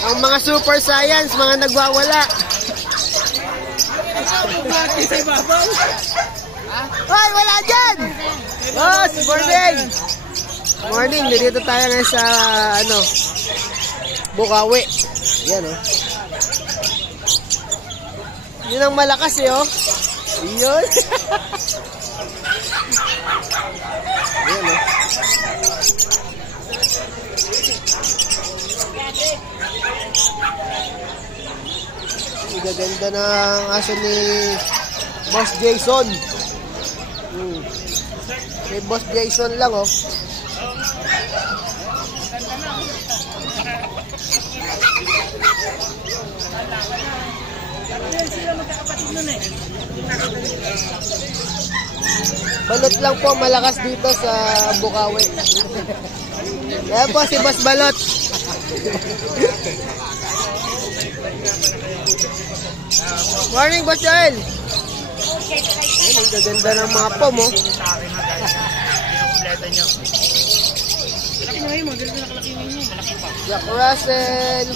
Ang mga super science, mga nagwawala. Hoy, wala dyan! Boss, morning! Morning, dito tayo ngayon sa, Bukawi. Yan, oh. Yun ang malakas, eh, oh. Yun. Yan, oh. Ang ganda ng aso ni Boss Jason. May Boss Jason lang, oh. Balot lang po, malakas dito sa Bukawi. Ayan po si Boss Balot. Morning, Boss Joel. Ayan, ang gaganda ng mga pom, oh. Jack Russell.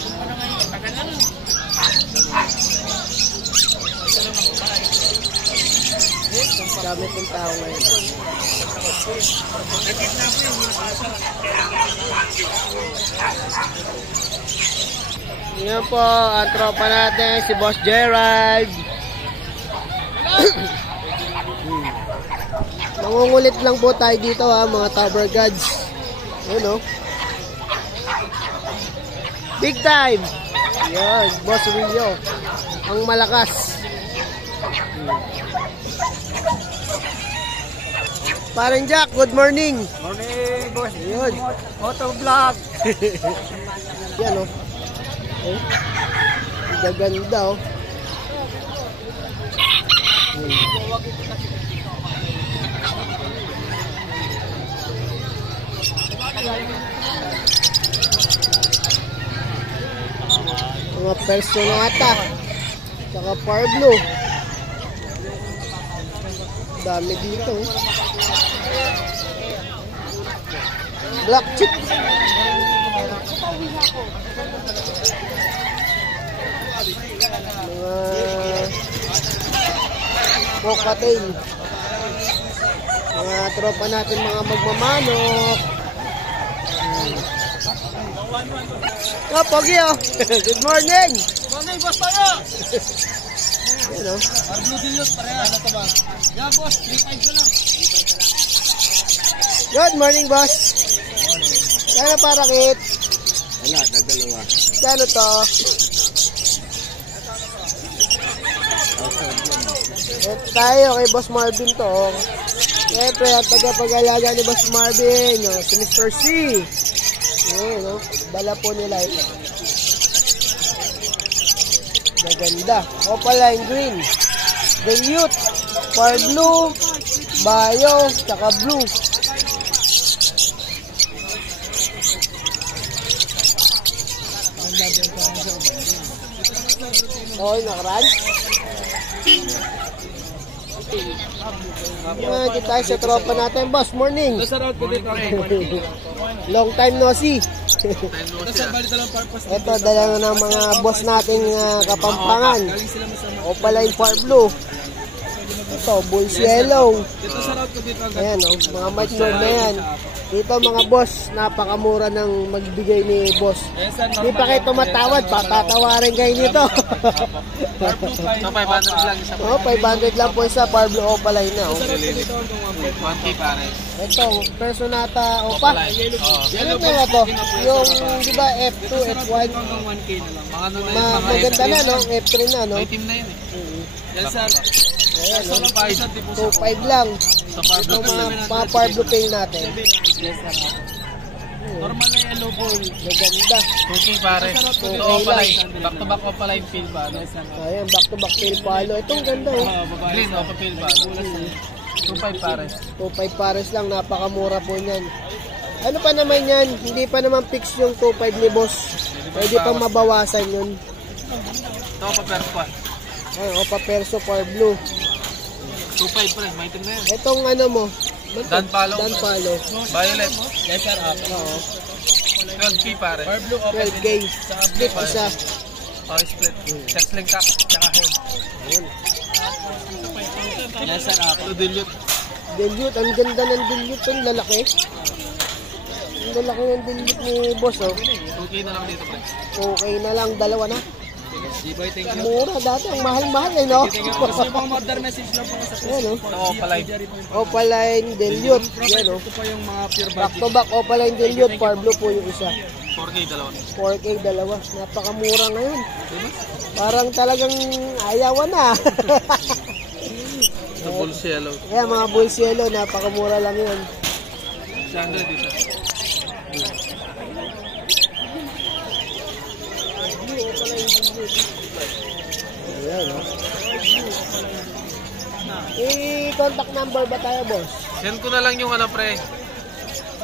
Dami pong tao ngayon. Yan po, ang tropa natin, si Boss Gerald. Mangungulit lang po tayo dito, ha, mga tower gods. Yun, oh. Big time. Yan, Boss Rio. Ang malakas. Parang Jack, good morning. Morning, boss. Yun. Auto vlog. Yan, oh. Okay. Gaganda, oh. Mga personata. Saka Parblo. Dami dito, oh. Black chip. Mga cocktail. Mga tropa natin, mga magmamanok. Oh, Pogi, oh. Good morning. Morning, boss tayo. Yan, oh. Parblo Dilute, pareha. Ano to ba? Yan, boss. 3.5 na lang. Good morning, boss. Kaya para kit. Wala, dalawa. Kano to? Ito tayo kay Boss Marvin to. Siyempre, ang tagapag-alaga ni Boss Marvin, no? Si Mr. C. Ayan, no? Dala po nila ito. Maganda. Opaline green. The Youth. Par blue. Bayo. Tsaka blue. Okay, nakaraan. Dito tayo sa tropa natin, boss. Morning. Long time no see. Ito, dala na ng mga boss nating Kapampangan. Opaline Par Blue. Ito, Bulls Yellow. Ayan, oh, mga matured na yan. Dito mga boss, napakamura ng magbigay ni boss. Hindi pa kayo tumatawad, patatawarin kayo nito. So, 500 lang isa. Oh, 500 lang po isa, Par Blue Opaline na. Oh. 1K pares. Ito, Personata Opa. Ano na to? Yung, di ba, F2, F1? 1K na lang. Maganda na, no? F3 na, no? May team na yun, eh. Yes, sir. Ayan, no? 2.5 2.5 lang. sa Parblo. Itong mga Par Blue Pay natin. Normal na yellow ball. Maganda. 2K pares. Ito opaline. Back to back opaline field ba? Ayan, back-to-back tail palo. Itong ganda, oh. Green, opa field ba? 2.5 pares. 2.5 pares lang, napakamura po niyan. Ano pa naman yan? Hindi pa naman fix yung 2.5 ni boss. Pwede pang mabawasan yun. Ito opa perso. Ayan, Opa Perso Par Blue. 2.5 pa rin. May team na yun. Itong ano mo? Dan Palo. Dan Palo. Violet. Yes, sir. Oo. 12K pare. Fire blue open 12K. Split isa. Oh, split. Sex link top, tsaka head. Ayan. Lesser ako. Dilute. Dilute, ang ganda ng dilute. Ang lalaki. Ang lalaki ng dilute ni boss, oh. 2K na lang dito, pre. Okay na lang, dalawa na. G-Boy, thank you. Mura dati, ang mahal-mahal eh, no? Kasi pang order message lang po sa Ayan, oh. Opaline. Opaline dilute. Yan, oh. Ito pa yung mga pure Back to back, Opaline dilute. Far blue po yung isa. 4K, dalawa. 4K, dalawa. Napakamura ngayon. Parang talagang ayawan na. Ito bulls yellow. Kaya mga bulls yellow, napakamura lang yun. 600 dito. Ayan, oh. I-contact number ba tayo, boss? Send ko na lang yung ano, pre.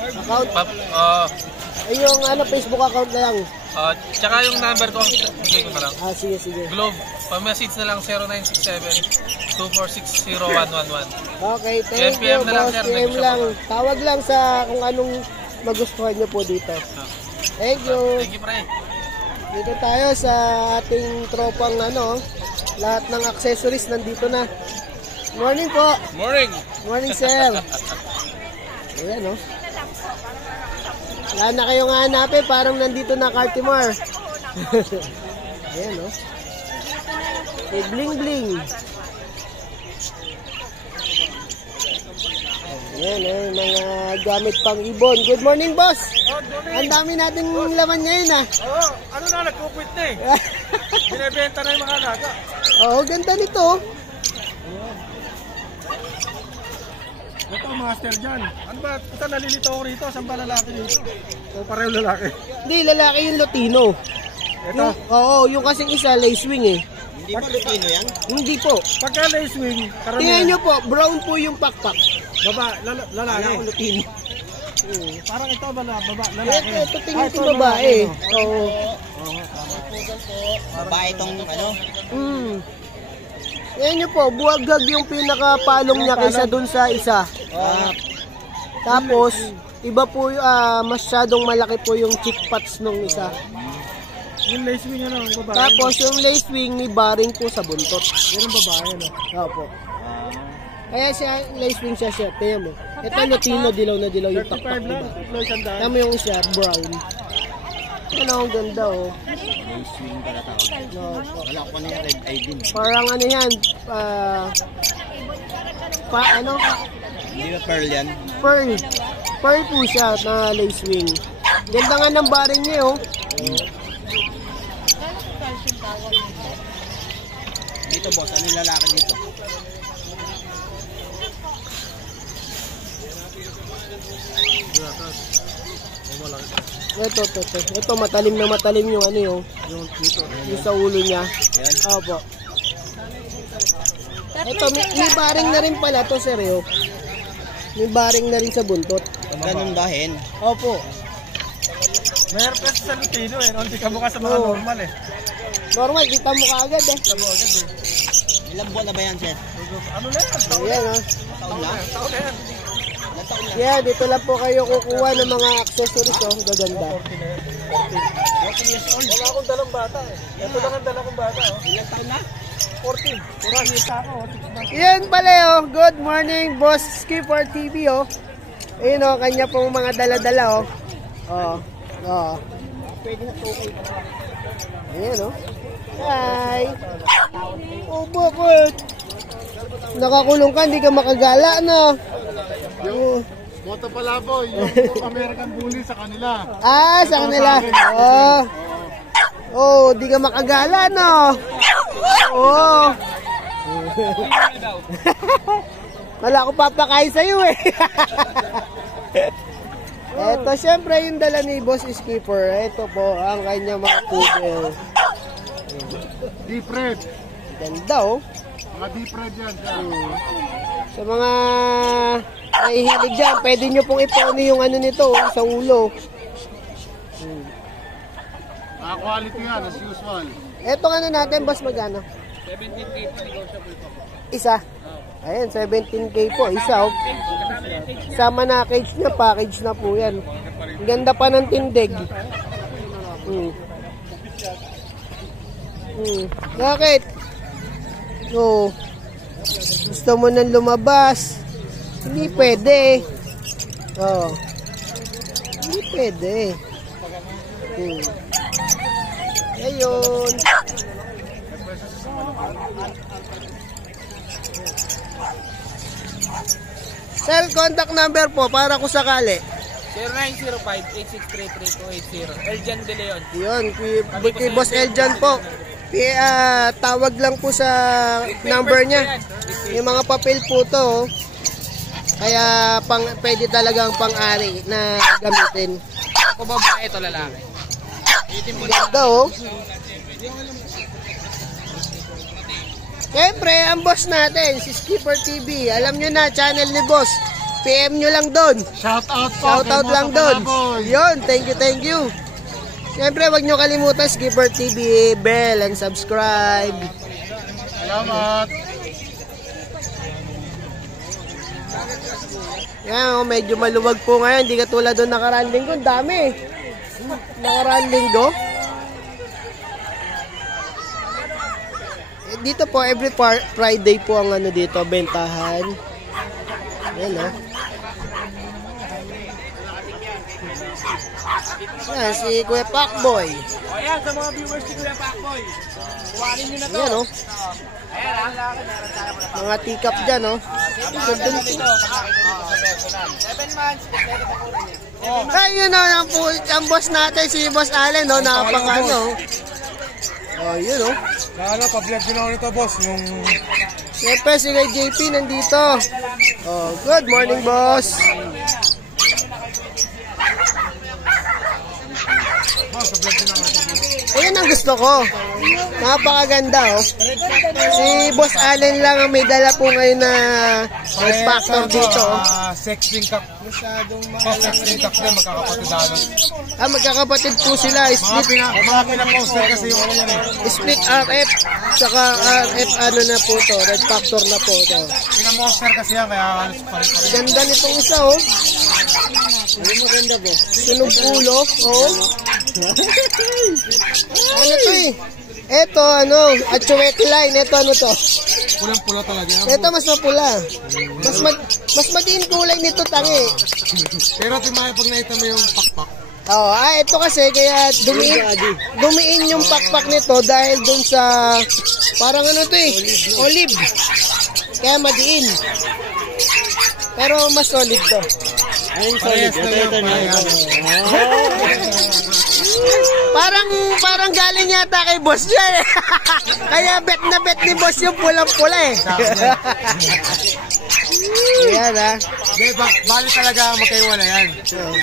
Account? Yung Yung Facebook account na lang. tsaka yung number ko, bigay ko na lang. Sige, sige. Globe, pa-message na lang 0967-2460111. Okay, thank you, PM na lang, boss. sir. PM lang. Tawag lang sa kung anong magustuhan nyo po dito. Thank you. Thank you, pre. Dito tayo sa ating tropang lahat ng accessories nandito na. Morning po. Morning. Morning, sir. Ayan, oh. Wala na kayong hanapin, parang nandito na Cartimar. Ayan, oh. May bling-bling. Ayan, mga gamit pang ibon. Good morning, boss. Ang dami nating laman ngayon, ah. Oo, ano na, nagkukwit na eh. Binibenta na yung mga alaga. Oo, ganda nito. Ito, master dyan. Ano ba, ito nalilito ako rito. Saan ba lalaki dito? O pareho lalaki? Hindi, lalaki yung Lutino. Ito? Yung kasing isa, lace wing eh. Hindi ba Lutino yan? Hindi po. Pagka lace wing, Tingnan nyo po, brown po yung pakpak. Baba, lalaki. Ako Lutino. Parang ito ba baba, lalaki? Ito tingin ko babae. Oo. Babae itong ano? Tingnan nyo po, buwagag yung pinakapalong niya kaysa dun sa isa. Tapos, iba po, masyadong malaki po yung chick pads nung isa. Yung lace wing ano, babae. Tapos, yung lace wing ni baring po sa buntot. Yan ang babae, ano? Opo. Kaya siya, lace wing siya. Tingnan mo. Ito Lutino, dilaw na dilaw yung 35 pakpak. lang, Diba? 3,000. Tama yung isa, brown. Ano, ang ganda, oh. Lace wing pala tawag. No, Wala ko na yung red eye din. parang ano yan, Hindi ba pearl yan? pearl. Pearl po siya na lace wing. Ganda nga ng baring niya, oh. Dito boss, ano yung lalaki dito? Ito, matalim na matalim yung ano yung sa ulo niya. Yan. Opo. Ito, may baring na rin pala to, sir, oh. May baring na rin sa buntot. Ganun bahin. Opo. Mayroon kasi sa Lutino eh, hindi ka mukha sa mga Oo. normal eh. Normal, kita mo kaagad, eh. Tamo agad eh. Ilang buwan na ba yan, sir? Ano na yan? Ayan, oh. Taon na? Taon na yan. Yeah, dito lang po kayo kukuha ng mga accessories, oh. Gaganda. 14 years old. Wala akong dalang bata eh. Ito lang ang dala kong bata. Oh. Ilang taon na? 14. 4 years ako. 6 months. Yan pala, oh. Good morning, Boss Skipper TV, oh. Ayun, oh, kanya pong mga dala-dala, oh. Oh. Oh. Pwede na to kayo. Ayan, oh. Hi. Oh, bakit? Nakakulong ka, hindi ka makagala, no? Yung Boto Palaboy, yung American Bully sa kanila. Sa kanila. Oh. Oh, di ka makagala, no? Oh. Wala ko papakain sa'yo, eh. Ito, syempre, yung dala ni Boss Skipper. Ito po, ang kanya mga poodle. Deep red. Ganda, oh. Mga deep red yan. Sa mga nahihilig dyan, pwede nyo pong iponi yung ano nito, sa ulo. Quality yan, as usual. Ito ano natin, boss, magano? 17K po negotiable po. Isa. Ayan, 17K po. Isa, oh. Sama na cage niya, package na po yan. Ang ganda pa ng tindig. Bakit? No. Gusto mo nang lumabas? Hindi pwede. Oh. Hindi pwede. Ayun. Cell contact number po para kung sakali. 0905-863-3280. Eljan De Leon. Yun, kay Boss Eljan po. Tawag lang po sa number niya. Yung mga papel po to. Kaya pwede talagang pang-ari na gamitin. Ako babae ito lalaki. Itim mo na. Ganda oh. Siyempre, ang boss natin, si Skipper TV. Alam nyo na, channel ni boss. PM nyo lang doon. Shoutout po. Shoutout lang doon. Yun, thank you. Siyempre, wag nyo kalimutan, Skipper TV, bell, and subscribe. Salamat. Yan, medyo maluwag po ngayon. Hindi katulad doon nakaraan linggo. Ang dami. Nakaraan linggo. Dito po, every Friday po ang ano dito, bentahan. Ayan, oh. Yan, si Kuya Pacboy. O yan, sa mga viewers ni Kuya Pacboy. Kuhanin nyo na to. Ayan, oh. Ayan, Mga tikap dyan, oh. 7 months. Ay, yun, oh. Ang boss natin, si Boss Allen, oh. Napakano. Oh, yun, oh. Pa-vlog din ako nito, boss. Yung... Siyempre, si kay JP nandito. Oh, good morning, boss. Pa-vlog din ako nito, boss. Ayan ang gusto ko. Napakaganda, oh. Si Boss Allen lang ang may dala po ngayon na head factor dito, oh. Sexting cup. Sexting cup din, magkakapatid halos. Magkakapatid po sila. Mga pinaposter kasi yung ano yan eh. Split RF, saka RF ano na po to, red factor na po to. Pinaposter kasi yan, kaya halos pare-pare. Ganda nitong isa, oh. Ano maganda po? Sunog ulo, oh. Ano to eh? Ito, ano, Achuete line. Ito, ano to? Pulang-pula talaga yan. Ito, mas mapula. Mas madiin kulay nito, tangi. Pero timaya pag nakita mo yung pakpak. Oo, ito kasi, kaya dumiin yung pakpak nito dahil dun sa, parang ano to eh, olive. Kaya madiin. Pero mas solid to. Anong solid? Ito na. Parang galing yata kay boss niya eh. Kaya bet na bet ni boss yung pulang-pula eh. Ayan ha. Bali talaga magkaiwala yan.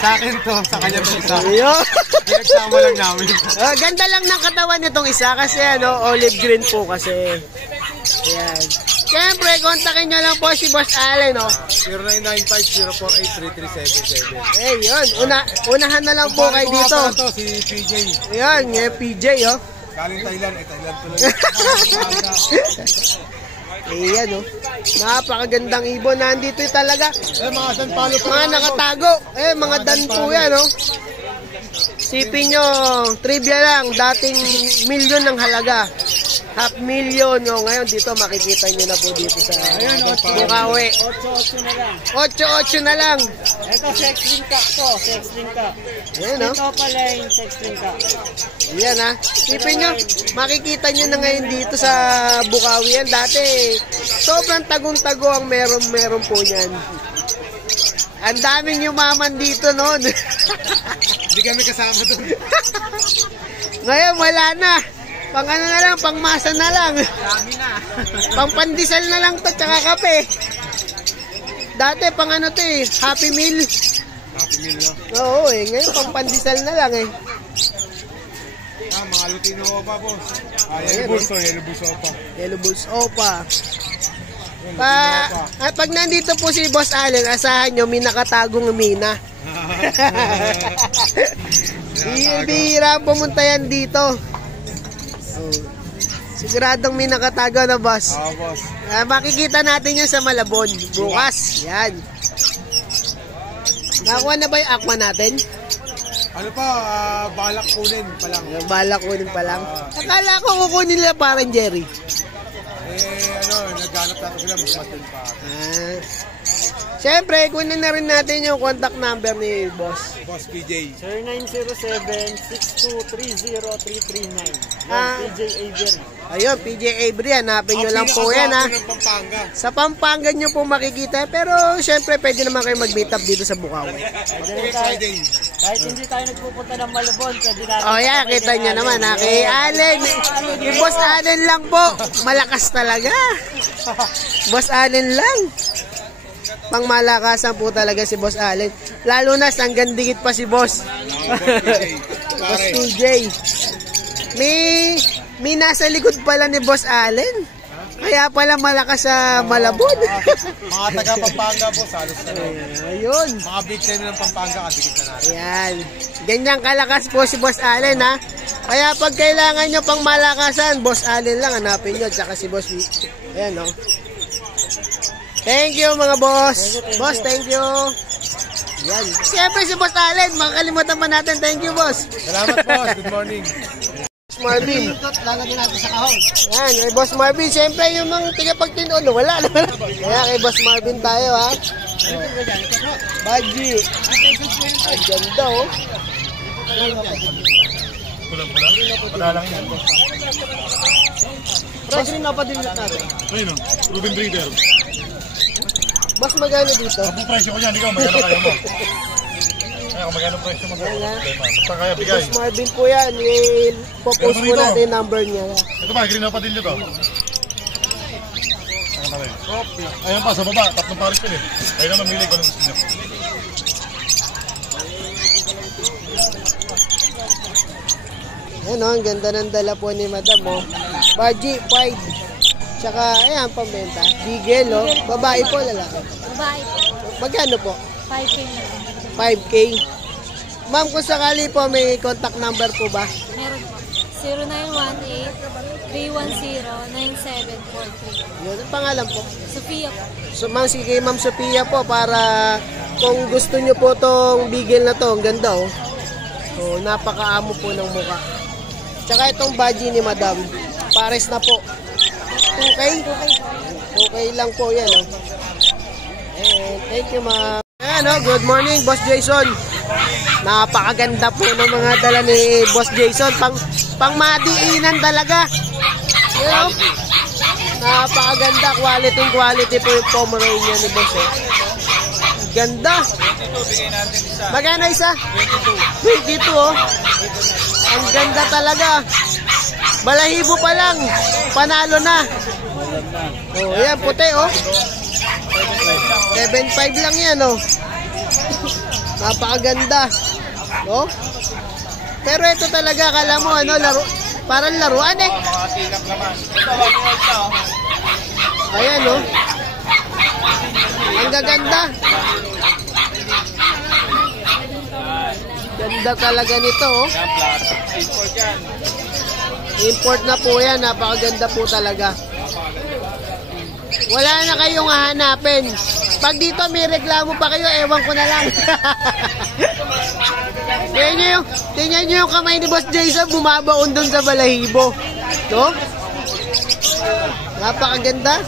Sa akin to, sa kanya to isa. Ayun. Pinagsama lang namin. Ganda lang ng katawan nitong isa kasi ano, olive green po kasi. Ayan. Siyempre, kontakin nyo lang po si Boss Allen, no? 0995-048-3377. Eh, yun. Unahan na lang po kayo dito. Ito, si PJ. Ayan, yung PJ, oh. Galing Thailand. Thailand tuloy. Ayan, oh. Napakagandang ibon. Nandito talaga. Mga dan palo po. Mga nakatago. Mga dan po yan, oh. Sipin nyo, trivia lang, dating milyon ng halaga. $500,000. No? Ngayon dito makikita nyo na po dito sa Bukawi. 8-8 na lang. 8-8 na lang. Ito, sex ring ka to. Sex ring ka. Ayan, no? Ito pala yung sex ring ka. Ayan, ha. Sipin nyo, makikita nyo na ngayon dito sa Bukawi yan. Dati, sobrang tagong-tago ang meron po yan. Ang daming yumaman dito noon. Hindi kami kasama doon. Ngayon, wala na. Pang ano na lang, pang masa na lang. Dami na. Pang pandesal na lang to, tsaka kape. Dati, pang ano to eh, Happy Meal. Happy Meal na. Oo eh, ngayon pang pandesal na lang eh. Mga Lutino pa, boss. Yellow Bulls pa. Yellow Bulls Opa. Pag nandito po si Boss Allen, asahan nyo, may nakatagong mina. Bihira pumunta yan dito. Siguradong may nakatago na, boss. Boss. Makikita natin yun sa Malabon bukas. Yan. Nakuha na ba yung aqua natin? Ano pa, balak kunin pa lang. Yung balak kunin pa lang. Akala ko kukunin nila parang Jerry. Naghanap na sila, mas matin pa. Siyempre, kunin na rin natin yung contact number ni Boss. Boss PJ. 0907-6230-339. PJ Avery. Ayun, PJ Avery, hanapin nyo lang po yan ha. Sa Pampanga nyo po makikita. Pero syempre, pwede naman kayo mag-meet up dito sa Bukawi. Kahit hindi tayo nagpupunta ng Malabon, pwede natin. Oh yeah, kita nyo naman ha. Kay Allen, yung Boss Allen lang po. Malakas talaga. Boss Allen lang. Pang malakasan po talaga si Boss Allen. Lalo na hanggang dikit pa si Boss. Boss PJ. May nasa likod pala ni Boss Allen. Kaya pala malakas sa Malabon. Mga taga Pampanga po, salos na. Ayun. Mga big time ng Pampanga, kadikit na natin. Ayan. Ganyan kalakas po si Boss Allen ha. Kaya pag kailangan nyo pang malakasan, Boss Allen lang hanapin nyo. Tsaka si Boss. Ayan o. Thank you mga boss. Boss, thank you. Yan. Siyempre si Boss Allen, makakalimutan pa natin. Thank you, boss. Salamat, boss. Good morning. Boss Marvin. Lalagyan natin sa kahon. Yan, kay Boss Marvin. Siyempre yung mga tigapagtinulo, wala na. Kaya kay Boss Marvin tayo, ha. Baji. Ang ganda, oh. Pulang-pulang. Padalang yan. Price rin napadilot natin. Ayun, Ruben Breeder. Boss, magano dito? Ang presyo ko yan, ikaw, magano kaya mo? Kaya magano presyo mo? Basta kaya bigay. Boss Marvin po yan. I-popost po natin yung number niya. Ito ba, green na padilyo to? Ayan pa, sa baba, tatlong pares yun eh. Kaya na mamili ko ng gusto niyo. Ano, ang ganda ng dala po ni Madam, oh. Baji, 5. Tsaka, ayan, pambenta. Bigel, oh. Babae po, lalaki. Babae po. Magkano po? 5K na. 5K. Ma'am, kung sakali po, may contact number po ba? Meron po. 0918-310-9743. Yun, ang pangalan po. Sophia po. So, ma'am, sige, Ma'am Sophia po, para kung gusto nyo po tong bigel na to, ang ganda, oh. So, napakaamo po ng mukha. Tsaka itong baji ni Madam, pares na po. 2K? 2K lang po yan, oh. Thank you, ma'am. Ayan, oh, good morning, Boss Jason. Napakaganda po ng mga dala ni Boss Jason. Pang madiinan talaga. You know? Napakaganda, quality po yung Pomeranian ni Boss, eh. Ganda. Magkano isa? 22, oh. Ang ganda talaga. Balahibo pa lang. Panalo na. Oh, yan, puti, oh. 7.5 lang yan, oh. Napakaganda. Oh. Pero ito talaga, kala mo, ano, parang laruan, eh. Ayan, oh. Ang gaganda. Ganda talaga nito, oh. Import na po yan. Napakaganda po talaga. Wala na kayong hahanapin. Pag dito may reklamo pa kayo, ewan ko na lang. Tingnan nyo yung kamay ni Boss Jason, bumabaon dun sa balahibo. No? Napakaganda.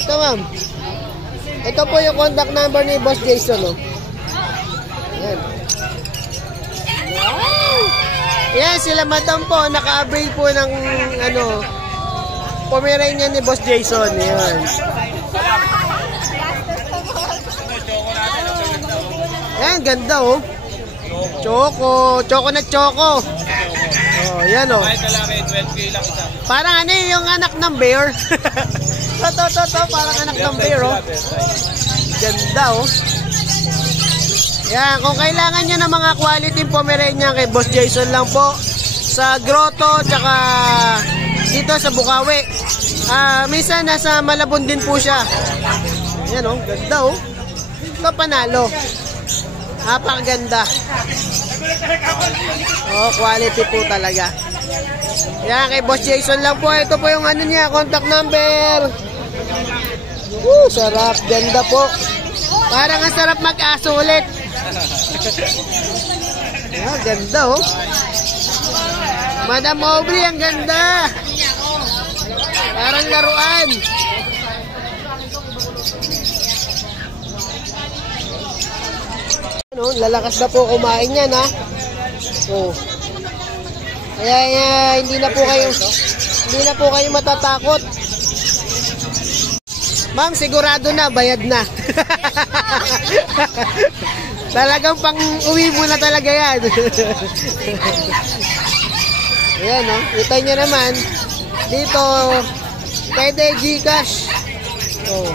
Ito, ma'am. Ito po yung contact number ni Boss Jason, no? Ayan. Wow! Yan, sila Madam po, naka-avail po ng, ano, Pomeranian ni Boss Jason. Yan. Yan, ganda, oh. Choco na choco. Oh, yan, oh. Parang ano yung anak ng bear. to, parang anak ng bear, oh. Ganda, oh. Yan, kung kailangan nyo ng mga quality Pomeranian kay Boss Jason lang po sa Grotto, tsaka dito sa Bukawi. Minsan nasa Malabon din po siya. Yan, oh, ganda, oh. Ito panalo. Napakaganda. Oh, quality po talaga. Yan, kay Boss Jason lang po. Ito po yung ano niya, contact number. Sarap, ganda po. Parang ang sarap mag-aso ulit. Ah, ganda oh. Madam Aubrey, ang ganda. Parang laruan. Ano, lalakas na po kumain yan ha. Oh. Kaya hindi na po kayo matatakot. Ma'am, sigurado na bayad na. Talagang pang uwi mo na talaga yan. Ayan no, kita nyo naman dito pwede Gcash. Oh.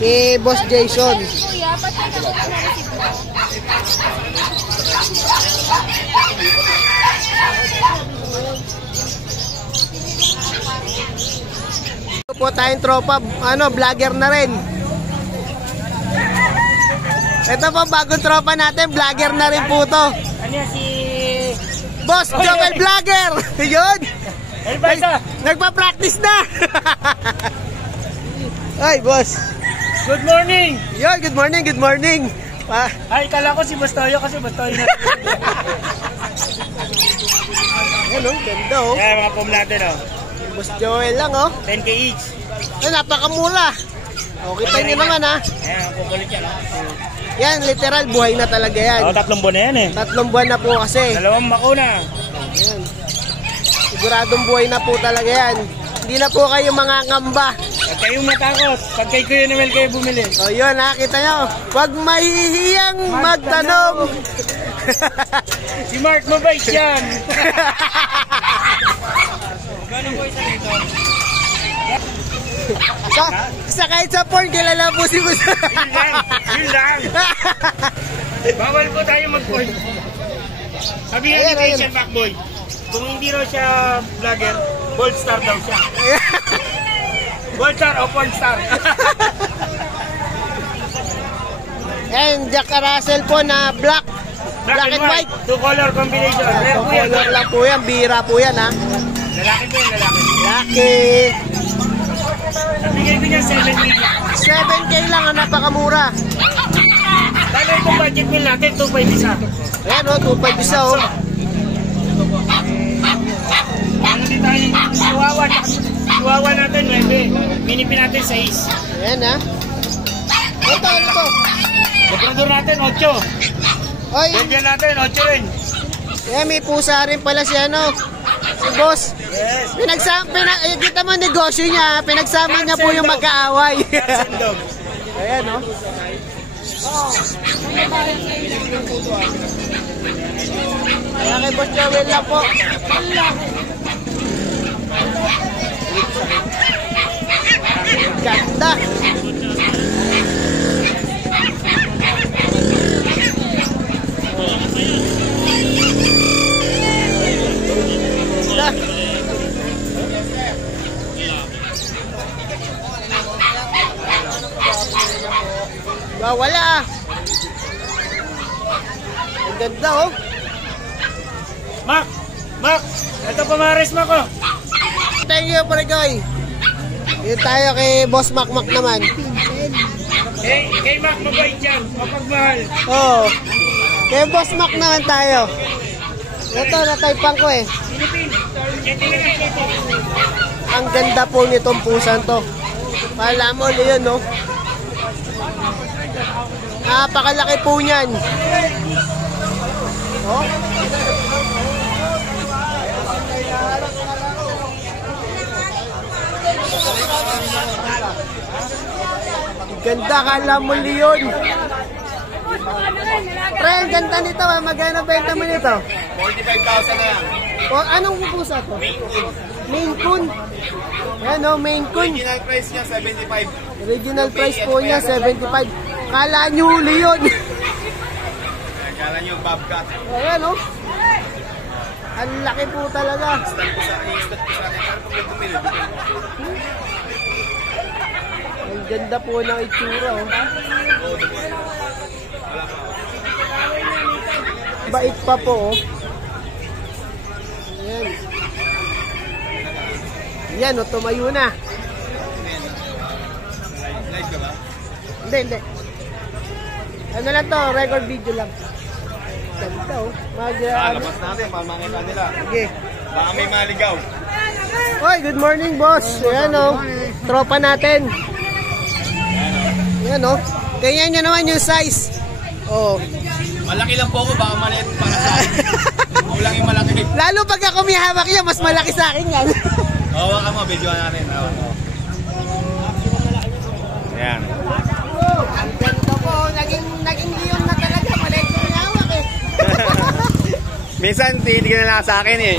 Kay Boss Jason. Kuya, patay na ko na receipt mo. Ito po tayong tropa, vlogger na rin. Ito po bagong tropa natin, vlogger na rin po to. Ano yan si... Boss Joel Vlogger. Yun. Nagpa-practice na. Ay, boss. Good morning! Yun, good morning, good morning. Ay, kala ko si Bastoyo kasi Bastoyo na. Yan oh, ganda oh. Yan, mga pom natin oh. Boss Joel lang oh. 10k each. Ay, napakamura. O, kita nyo naman ha. Ayan, kukulit yan oh. Yan, literal, buhay na talaga yan. Oo, 3 buwan na yan eh. 3 buwan na po kasi. 2 makuna. Yan. Siguradong buhay na po talaga yan. Hindi na po kayo mangangamba. Huwag kayong matakot. Pag kay Kuya Noel kayo bumili. O yun ha, kita nyo. Huwag mahihiyang magtanong. Si Mark mabait yan. Ganun po isa dito. Sa kahit sa porn, kilala po si Boss. Yun lang. Bawal po tayo mag-porn. Sabihin ni Christian Backboy, kung hindi raw siya vlogger, bold star daw siya. Bold star o porn star. And Jack Russell po na black and white. 2 color combination. Rare po yan. Color lang po yan, bira po yan ha. Lalaki po yan, lalaki. Laki. Bigay ko niya 7K. 7K lang, napakamura. Lalo itong budget meal natin, 2.5 isa. Ayan o, 2.5 isa o. Ano din tayo, chihuahua natin 9, minipin natin 6. Ayan ha. Ito, ano to? Labrador natin 8. Oy, Bigyan natin 8 rin. ayan, may pusa rin pala si si boss. Yes. Kita mo negosyo niya, pinagsama niya po yung magkaaway. Sendog. Ayan o. Ayan kay Boss Joel lang po. Ganda. Ganda. Wala ah. Ang ganda oh. Mac! Ito pamares mo ko. Thank you, Pregoy. Yun tayo kay Boss Mac naman. Kay Mac mabait yan, mapagmahal. Oo. Kay Boss Mac naman tayo. Ito, nataypan ko eh. Philippine. Ang ganda po nitong pusan to. Pala mo, yun no. Napakalaki po niyan. Oh. Ganda, kala mo Leon. Pre, ang ganda nito. Magkano benta mo nito? 45,000 na lang. O, anong pupusa to? Maine Coon. Ayan o, Maine Coon. Original price niya 75. Original price po niya, 75. Kala nyo Leon. Kala niyo Bobcat. Ayan o. Ang laki po talaga. Stand ko sa akin. Pero pag nagtumili, Ang ganda po ng itsura oh. Bait pa po oh. Ayan. Yan o, tumayo na. live ka ba? Hindi. Ano lang to, record video lang. Ganda oh. Labas natin para makita nila. Sige. Baka may maligaw. Hoy, good morning boss. Ayan oh. Tropa natin. Ayan oh. Ganyan nyo naman yung size. Oh. Malaki lang po ako, baka maliit para sa akin. Kulang yung malaki. Lalo pag ako may hawak yan, mas malaki sa akin yan. Oo, ka mo, video natin. Ayan. Ang ganda po. Naging leon na talaga. Maliit ko yung hawak eh. Minsan, titignan na lang sa akin eh.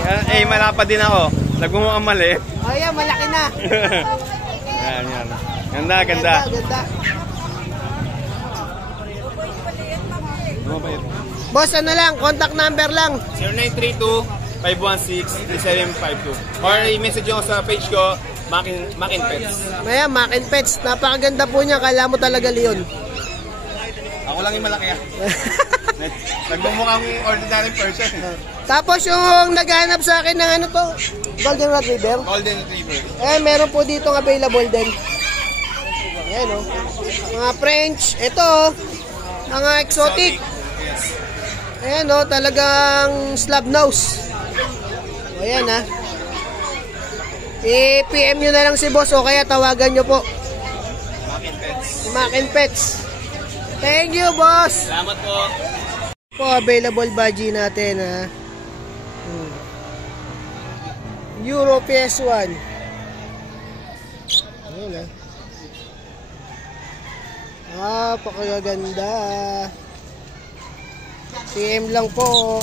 Malapad din ako. Nagmumukhang mali. Oh yan, malaki na. Ayan, yan. Ganda, ganda. Ganda. Boss, ano lang, contact number lang. 0932-516-3752. Or i-message nyo sa page ko, Makin Pets. Ayan, Makin Pets. Napakaganda po niya. Kala mo talaga leon. Ako lang yung malaki ah. Nagmumukhang ordinary person. Tapos yung naghanap sa akin ng ano to, Golden Retriever. Golden Retriever. Eh, meron po dito available din. Ayan o. Mga French. Ito, mga exotic. Ayan o, talagang slab nose. O, ayan ha. I-PM nyo na lang si boss o kaya tawagan nyo po. Makin Pets. Makin Pets. Thank you, boss. Salamat po. Po, available budgie natin ha. Euro PS1. Ayan ha. Pakaganda. PM lang po.